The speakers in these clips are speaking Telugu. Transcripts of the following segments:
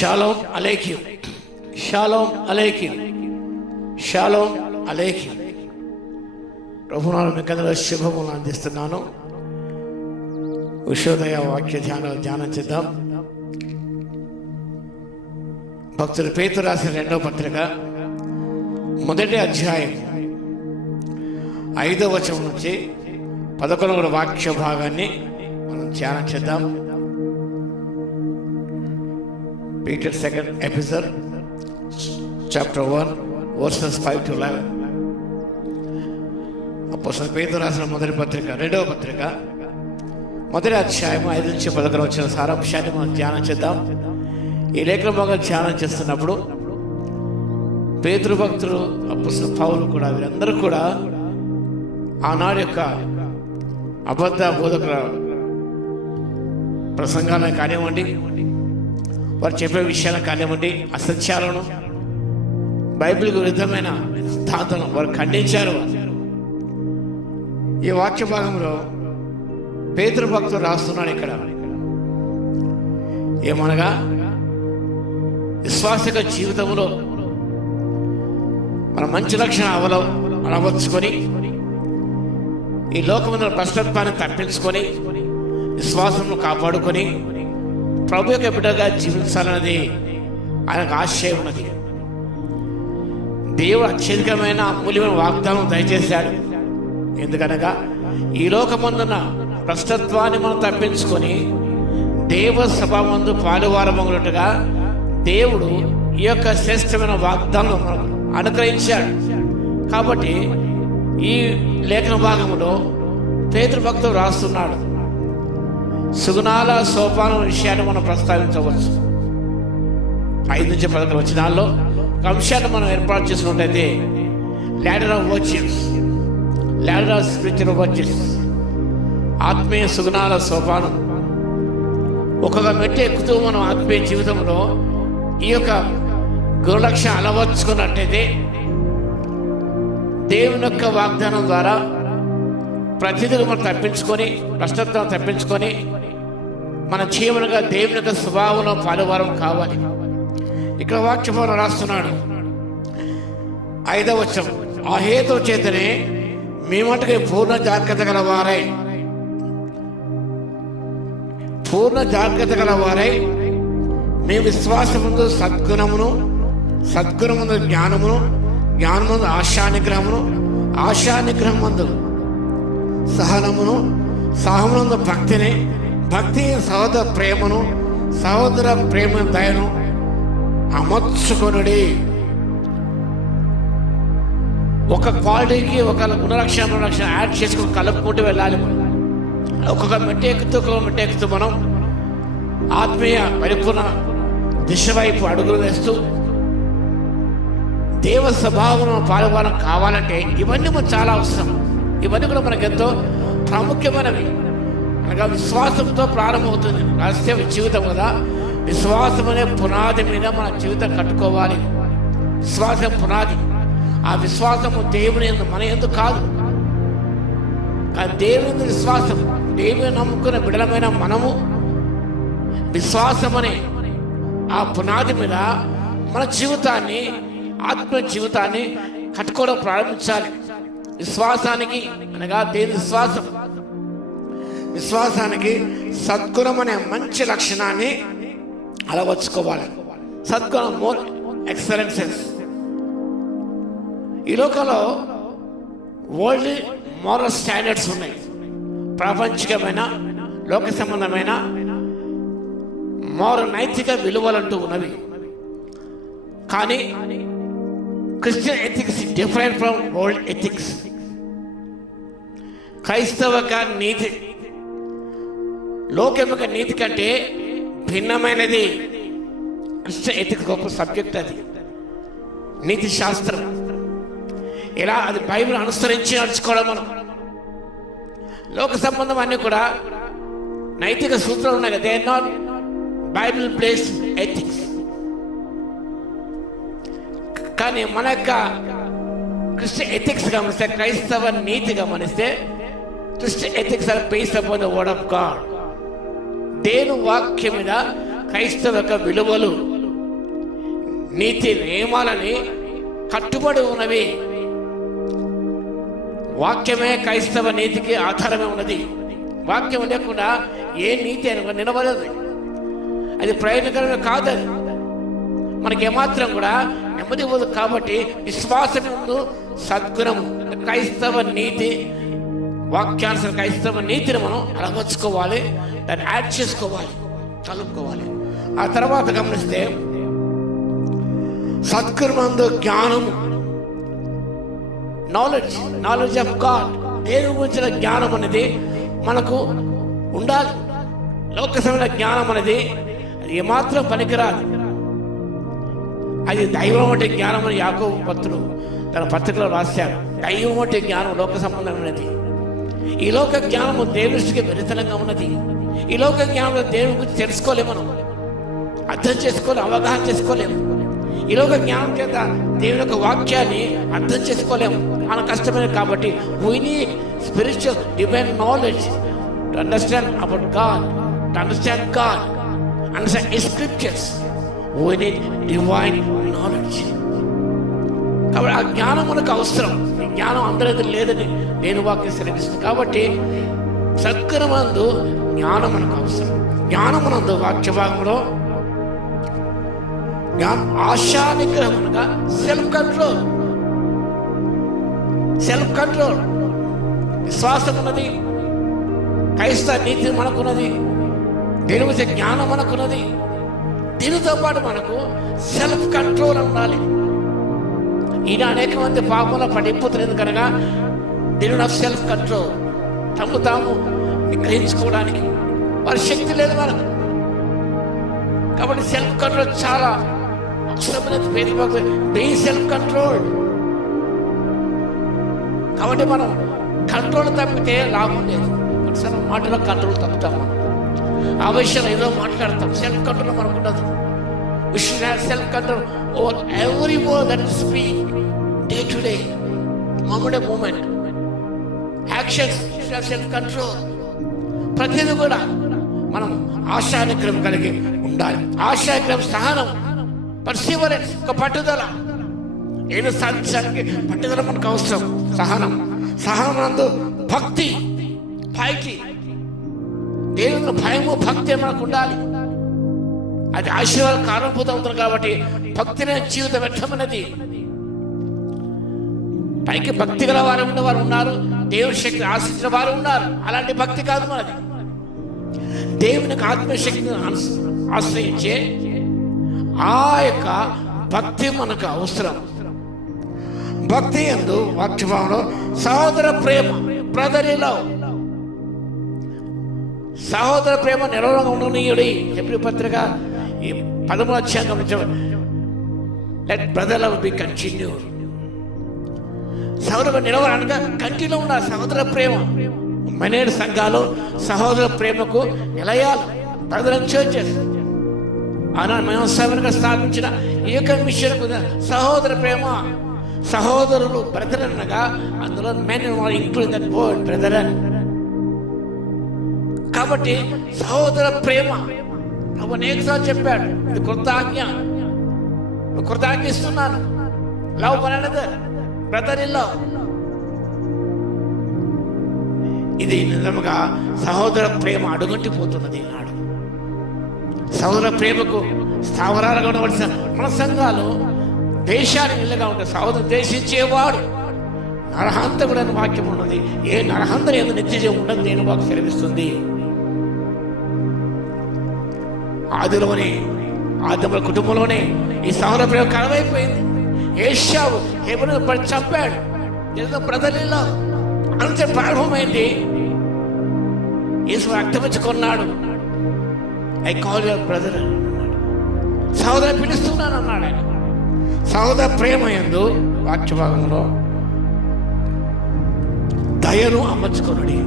షాలోమ్ అలైకుం, షాలోమ్ అలైకుం, షాలోమ్ అలైకుం. ప్రభునామమున మీకు అందరికీ శుభములు అందిస్తున్నాను. ఉషోదయ వాక్య ధ్యానం చేద్దాం. భక్తుడు పేతురు రాసిన 2వ పత్రిక 1వ అధ్యాయం 5వ వచనం నుంచి 11వ వాక్య భాగాన్ని మనం ధ్యానం చేద్దాం. Peter's second epistle, chapter 1, verses 5 to 11. అపోస్తలుడైన పేతురు రాసిన మొదటి పత్రిక 2వ పత్రిక 1వ అధ్యాయం 5 నుంచి 11 వచ్చిన సారాంశాన్ని మనం ధ్యానం చేద్దాం. ఈ లేఖన భాగం ధ్యానం చేస్తున్నప్పుడు పేతురు భక్తులు, అపోస్తలుడు పౌలు కూడా, వీరందరూ కూడా ఆనాడు యొక్క అబద్ధ బోధకుల ప్రసంగాలను కానివ్వండి, వారు చెప్పే విషయాలను కానివ్వండి, అసత్యాలను, బైబిల్కు విరుద్ధమైన సిద్ధాంతాలను వారు ఖండించారు. ఈ వాక్య భాగంలో పేతురు భక్తుడు రాస్తున్నాడు ఇక్కడ ఏమనగా, విశ్వాసిక జీవితంలో మన మంచి లక్షణాలు అలవర్చుకొని ఈ లోకమున భ్రష్టత్వాన్ని తప్పించుకొని విశ్వాసము కాపాడుకొని ప్రభు యొక్క బిడ్డగా జీవించాలన్నది ఆయనకు ఆశయం ఉన్నది. దేవుడు అత్యధికమైన అమూల్యమైన వాగ్దానం దయచేశాడు. ఎందుకనగా ఈ లోకమందున భ్రష్టత్వాన్ని మనం తప్పించుకొని దేవ సభామందు పాలువారమగునట్టుగా దేవుడు ఈ యొక్క శ్రేష్టమైన వాగ్దానం మనకు అనుగ్రహించాడు. కాబట్టి ఈ లేఖన భాగంలో పేతురు భక్తుడు రాస్తున్నాడు. సుగుణాల సోపానం విషయాన్ని మనం ప్రస్తావించవచ్చు. 5 నుంచి 11 వచనాల్లో ఒక అంశాన్ని మనం ఏర్పాటు చేసినట్లయితే, ladder of virtues, ladder of spiritual virtues, ఆత్మీయ సుగుణాల సోపానం. ఒక్కొక్క మెట్టు ఎక్కుతూ మనం ఆత్మీయ జీవితంలో ఈ యొక్క గుణలక్ష్యం అలవర్చుకున్నట్టయితే దేవుని యొక్క వాగ్దానం ద్వారా ప్రతిదీ మనం తప్పించుకొని, భ్రష్టత్వం తప్పించుకొని మన జీవనగా దేవుని యొక్క స్వభావంలో పాలువారం కావాలి. ఇక్కడ వాక్యభవనం రాస్తున్నాడు 5వ వచనం, ఆ హేతు చేతనే మీ మటుకు పూర్ణ జాగ్రత్త గలవారై మీ విశ్వాసముందు సద్గుణమును, సద్గుణముందు జ్ఞానమును, జ్ఞానముందు ఆశానిగ్రహమును, ఆశానిగ్రహముందు సహనమును, సహనమునందు భక్తిని, భక్తి సహోదర ప్రేమను, సహోదర ప్రేమ దయను అమర్చుకొనుడి. ఒక క్వాలిటీకి ఒక గుణలక్షణ యాడ్ చేసుకుని కలుపుకుంటూ వెళ్ళాలి. ఒక్కొక్క మెట్టు ఎక్కుతూ మనం ఆత్మీయ పరిపూర్ణ దిశ వైపు అడుగులు వేస్తూ దేవ స్వభావం పాల్గొనడం కావాలంటే ఇవన్నీ మనకు చాలా అవసరం. ఇవన్నీ కూడా మనకు ఎంతో ప్రాముఖ్యమైనవి. అనగా విశ్వాసంతో ప్రారంభమవుతుంది రహస్య జీవితం కదా. విశ్వాసం అనే పునాది మీద మన జీవితం కట్టుకోవాలి. విశ్వాసం పునాది. ఆ విశ్వాసము దేవుని యందు, మన యందు కాదు. కానీ దేవుని విశ్వాసం, దేవుని నమ్ముకున్న బిడలమైన మనము విశ్వాసం అనే ఆ పునాది మీద మన జీవితాన్ని, ఆత్మ జీవితాన్ని కట్టుకోవడం ప్రారంభించాలి. విశ్వాసానికి అనగా దేని విశ్వాసం, విశ్వాసానికి సద్గుణం అనే మంచి లక్షణాన్ని అలవర్చుకోవాలి. సద్గుణం, మోర్ ఎక్సలెన్సెస్. ఈ లోకంలో వరల్డ్ మోరల్ స్టాండర్డ్స్ ఉన్నాయి. ప్రాపంచికమైన, లోక సంబంధమైన నైతిక విలువలంటూ ఉన్నవి. కానీ Christian ethics different from world ethics. క్రైస్తవక నీతి లోకముక నీతి కంటే భిన్నమైనది. క్రిస్టియన్ ఎథిక్స్ గొప్ప సబ్జెక్ట్. అది నీతి శాస్త్రం. ఇలా అది బైబిల్ అనుసరించి నడుచుకోవడం. మనం లోక సంబంధం అన్నీ కూడా నైతిక సూత్రాలు ఉన్నాయి కదా. They are not Bible based ethics. కానీ మన యొక్క క్రిస్టియన్ ఎథిక్స్ గమనిస్తే, క్రైస్తవ నీతి గమనిస్తే, Christian ethics are based upon the word of God. దేవుని వాక్యం మీద క్రైస్తవ యొక్క విలువలు నీతి నియమాలని కట్టుబడి ఉన్నవి. వాక్యమే క్రైస్తవ నీతికి ఆధారమే ఉన్నది. వాక్యం లేకుండా ఏ నీతి అని నిలబడదు. అది ప్రయోజనకరమే కాదని మనకి ఏమాత్రం కూడా నెమ్మది ఇవ్వదు. కాబట్టి విశ్వాసం ముందు సద్గుణము, క్రైస్తవ నీతి, వాక్యానుసార క్రైస్తవ నీతిని మనం అలవర్చుకోవాలి, దాన్ని యాడ్ చేసుకోవాలి, కలుపుకోవాలి. ఆ తర్వాత గమనిస్తే సద్గుణమందు జ్ఞానము, నాలెడ్జ్ ఆఫ్ గాడ్, దేవుని గురించిన జ్ఞానం అనేది మనకు ఉండాలి. లోకసమైన జ్ఞానం అనేది అది ఏమాత్రం పనికిరాదు. అది దైవం అంటే జ్ఞానం అని యాకోబు భక్తుడు తన పత్రికలో రాశాడు. దైవం అంటే జ్ఞానం లోక సంబంధమైనది. ఈ లోక జ్ఞానము దేవునికి విరుద్ధంగా ఉన్నది. ఈ లోక జ్ఞానంలో దేవుని గురించి తెలుసుకోలేము, మనం అర్థం చేసుకోలేము, అవగాహన చేసుకోలేము. ఈ లోక జ్ఞానం చేత దేవుని యొక్క వాక్యాన్ని అర్థం చేసుకోలేము, మన కష్టమైనది. కాబట్టి we need spiritual divine knowledge to understand about God, to understand God, understand his scriptures. We need divine knowledge. కాబట్టి ఆ జ్ఞానం మనకు అవసరం. ఈ జ్ఞానం అందరికీ లేదని నేను వాక్యం సెలవిస్తుంది. కాబట్టి సద్గుణమందు జ్ఞానం మనకు అవసరం. జ్ఞానమునందు వాక్య భాగంలో ఆశా నిగ్రహం అనగా సెల్ఫ్ కంట్రోల్, విశ్వాసం ఉన్నది, క్రైస్తవ నీతి మనకున్నది, దేని గురించి జ్ఞానం మనకున్నది. దీనితో పాటు మనకు సెల్ఫ్ కంట్రోల్ ఉండాలి. ఈయన అనేక మంది పాపంలో పడిపోతున్నది కనుక దీని సెల్ఫ్ కంట్రోల్, తమ తాము నిగ్రహించుకోవడానికి వారి శక్తి లేదు మనకు. కాబట్టి సెల్ఫ్ కంట్రోల్ చాలా అవసరమైనది. Self control. కాబట్టి మనం కంట్రోల్ తప్పితే లాభం లేదు. ఒకసారి మాటలో కంట్రోల్ తప్పుతాము, ఆవేశం ఏదో మాట్లాడతాం. సెల్ఫ్ కంట్రోల్ మనకు ఉండదు. We should have self-control over every word that we speak, day to day, moment to moment. Actions, we should have self-control. ప్రతిదీ కూడా మనం ఆశానిగ్రహం కలిగి ఉండాలి. ఆశానిగ్రహం సహనం, పర్సివరెన్స్, ఒక పట్టుదల. ఏదో సాధించడానికి పట్టుదల మనకు అవసరం. సహనం భక్తి, పైకి దేవుని భయము, భక్తి మనకు ఉండాలి. అది ఆశీర్వాదం కారణభూతం అవుతుంది. కాబట్టి భక్తిని జీవితం వ్యర్థమైనది. పైకి భక్తి గల వారు ఉన్నవారు ఉన్నారు, దేవుని శక్తిని ఆశించిన వారు ఉన్నారు. అలాంటి భక్తి కాదు మనది. దేవునికి ఆత్మశక్తిని ఆశ్రయించే ఆ యొక్క భక్తి మనకు అవసరం. భక్తి యందు వాక్యభావంలో సహోదర ప్రేమ, బ్రదర్లీ లవ్, సహోదర ప్రేమ నిరవరంగా ఉండనీయుడి. హెబ్రీ పత్రిక 13వ అధ్యాయం, let brother love be continued. సహోదర నిలవరు అనగా కంటిన్యూ ఉన్న సహోదర ప్రేమ. మనేడు సంఘాలు సహోదర ప్రేమకు నిలయాలు, బ్రదర్ అండ్ చర్చెస్. ఆనాడు మనం సభగా స్థాపించిన ఈ యొక్క మిషన్ సహోదర ప్రేమ. సహోదరులు బ్రదర్ అనగా అందులో men including that word brother. కాబట్టి సహోదర ప్రేమ ప్రభు అనేకసార్లు చెప్పాడు, ఇది కృతజ్ఞ, కృతజ్ఞ ఇస్తున్నాను. Love one another, brother in love. ఇది నిజంగా సహోదర ప్రేమ అడుగంటిపోతున్నది ఈనాడు. సహోదర ప్రేమకు స్థావరాలుగా ఉండవలసిన మన సంఘాలు దేశానికి ఇళ్ళగా ఉంటాయి. సహోదరు దేశించేవాడు నరహంతకుడు అని వాక్యం ఉన్నది. ఏ నరహంతని ఏదో నిత్యజీవం ఉండదు నేను వాకు సెలవిస్తుంది. ఆదిమ కుటుంబంలోనే ఈ సహోదర ప్రేమ కలవైపోయింది. ఏషావు హేబును పడి చంపాడు. బ్రదర్లీలో అంత ప్రారంభమైంది. యేసు రక్తమిచ్చుకున్నాడు. ఐ కాల్ యువర్ బ్రదర్ అన్నాడు. సహోదరు పిలుస్తున్నాను అన్నాడు ఆయన. సహోదర ప్రేమ యందు వాక్య భాగంలో దయను అమర్చుకొనుడి,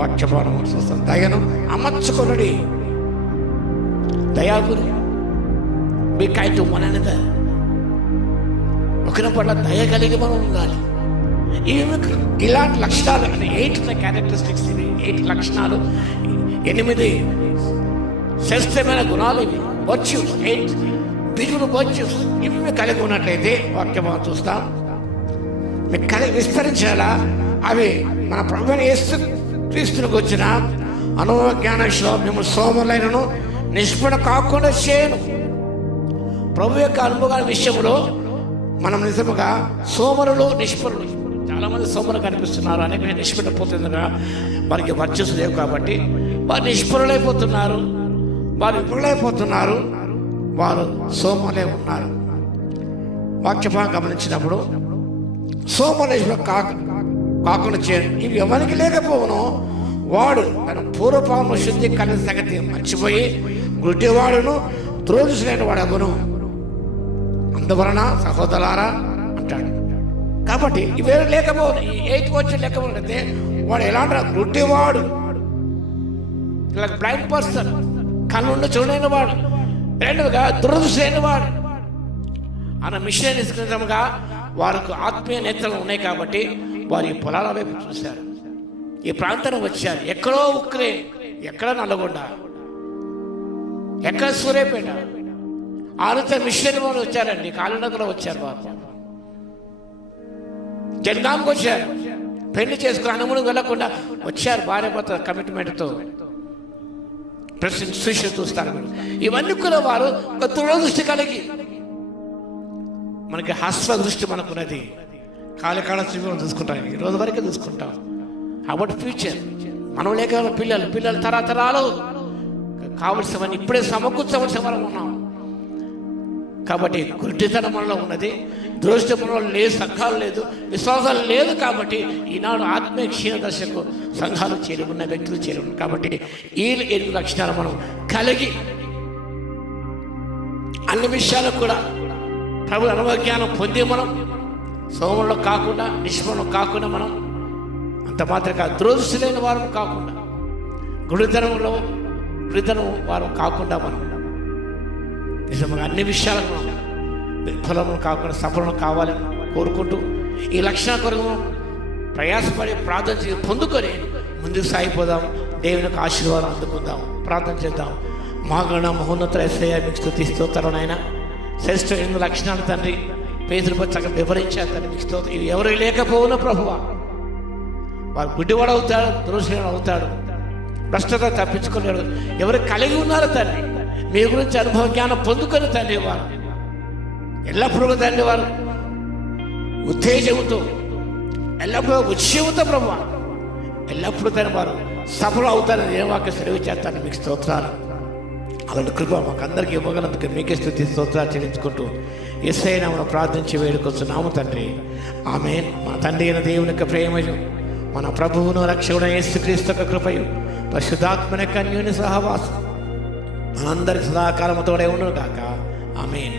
వాక్య భాగం చూస్తాం. దయను అమర్చుకొనుడి. దయాగురు, be kind to one another. ఒకరి పట్ల దయ కలిగి మనం ఉండాలి. ఇలాంటి లక్షణాలు 8 క్యారెక్టరిస్టిక్స్, ఇవి 8 లక్షణాలు, 8 శ్రేష్టమైన గుణాలు, ఇవి వర్చ్యూస్, 8 దిగులు బొచ్చు ఇవి మీకు కలిగి ఉన్నట్లయితే వాక్యం మనం చూస్తాం, మీకు కలిగి విస్తరించేలా అవి మన ప్రభువైన యేసు క్రీస్తునికి వచ్చిన అనుభవ జ్ఞానంలో మిమ్మల్ని సోమరులైనను నిష్పణ కాకుండా చేయను. ప్రభు యొక్క అనుభవ విషయంలో మనం నిజముగా సోమరులు నిష్పరులు. చాలామంది సోమరులు కనిపిస్తున్నారు, అనేక నిష్పడిపోతుందిగా వారికి వర్చస్సు లేవు కాబట్టి వారు నిష్పరులైపోతున్నారు, వారు విఫలైపోతున్నారు, వారు సోమరులే ఉన్నారు. వాక్యభాగం గమనించినప్పుడు సోమరులు కాకుండా చేయను. ఇవి ఎవరికి లేకపోవను వాడు తన పూర్వపాపము శుద్ధి కలిగిన సంగతి మర్చిపోయి గుడ్డివాడును త్రోజులైన వాడగును. అందువలన సహోదరులారా అంటాడు. కాబట్టి ఇవేమి లేకపోవను, ఈ 8th వచ్చి లేకపోతే వాడు ఎలా అంటారు? గుడ్డివాడు, ఇలా బ్లైండ్ పర్సన్, కళ్ళుండి చూడలేని వాడు. రెండవగా దురదృష్టైన వాడు. అన్న మిషన్ నిష్కృతంగా వారికి ఆత్మీయ నేత్రాలు ఉన్నాయి కాబట్టి వారి పొలాల వైపు చూశారు, ఈ ప్రాంతానికి వచ్చారు. ఎక్కడో ఉక్రెయిన్, ఎక్కడ నల్లగొండ, ఎక్కడ సూర్యాపేట, ఆరుత మిషన్ వారు వచ్చారండి. కాలినగర్లో వచ్చారు, వారు జనగాంకి వచ్చారు, పెళ్లి చేసుకుని అనుమతి వెళ్ళకుండా వచ్చారు భార్య భర్త కమిట్మెంట్తో. ప్రెసిడెంట్ సుశీల్ చూస్తారు. ఇవన్నీ కూడా వారు ఒక దృష్టి కలిగి, మనకి హస్వ దృష్టి మనకున్నది. కాలకాల జీవితం చూసుకుంటాం, ఈ రోజు వరకే చూసుకుంటాం. అబౌట్ ఫ్యూచర్ మనం లేక పిల్లలు తరతరాలు కావలసినవన్నీ ఇప్పుడే సమకూర్చవలసిన మనం ఉన్నాం. కాబట్టి గుడ్డితనం మనలో ఉన్నది, దురదృష్టం మనలో లేదు, సంఘాలు లేదు, విశ్వాసాలు లేదు. కాబట్టి ఈనాడు ఆత్మీయ క్షీణ దశకు సంఘాలు చేరి ఉన్న వ్యక్తులు చేరి ఉన్నాయి. కాబట్టి ఈ 8 లక్షణాలు మనం కలిగి అన్ని విషయాలకు కూడా ప్రభు అనుభవజ్ఞానం పొంది మనం సోమరులు కాకుండా నిష్పణం కాకుండా మనం అంత మాత్రమే దురదృష్టి వారు కాకుండా గుడితనం వారు కాకుండా మనం నిజంగా అన్ని విషయాలను విఫలము కాకుండా సఫలం కావాలని కోరుకుంటూ ఈ లక్షణ కొరకు ప్రయాసపడి ప్రార్థన చేసి పొందుకొని ముందుకు సాగిపోదాం. దేవునికి ఆశీర్వాదం అందుకుందాం. ప్రార్థన చేద్దాం. మహాగణ మహోన్నత యేసయ్య మీకు స్తుతి స్తోత్రం నాయన. శ్రేష్ఠ 8 లక్షణాలు తండ్రి పేతురుపై చక్కగా వివరించారు తండ్రి. మీకు స్తోత్రం. ఇవి ఎవరు లేకపోవునా ప్రభువా, వారు గుడ్డివాడు అవుతాడు, దురదృష్టం అవుతాడు, భ్రష్టత తప్పించుకోలేడు. ఎవరు కలిగి ఉన్నారు తండ్రి మీ గురించి అనుభవ జ్ఞానం పొందుకొని తండ్రి వారు ఎల్లప్పుడూ తండ్రి వారు ఉత్తేజంతో ఎల్లప్పుడూ ఉత్సవంతో ప్రభు ఎల్లప్పుడూ తండ్రి వారు సఫలం అవుతారని ఏ వాక్య సెలవు చేస్తాను. మీకు స్తోత్రాలు. అలాంటి కృప మాకు అందరికీ ఇవ్వగలందుకు మీకే స్తుతి స్తోత్రాలు చెల్లించుకుంటూ యేసయ్య నామమున ప్రార్థించి వేడుకొస్తున్నాము తండ్రి. ఆమేన్. మా తండ్రి అయిన దేవుని యొక్క ప్రేమయు మన ప్రభువును రక్షకుడు యేసుక్రీస్తు యొక్క కృపయు పరిశుద్ధాత్మ యొక్క అన్యోన్య సహవాసం మనందరికి సదాకాలముతోడే ఉండును గాక. ఆమేన్.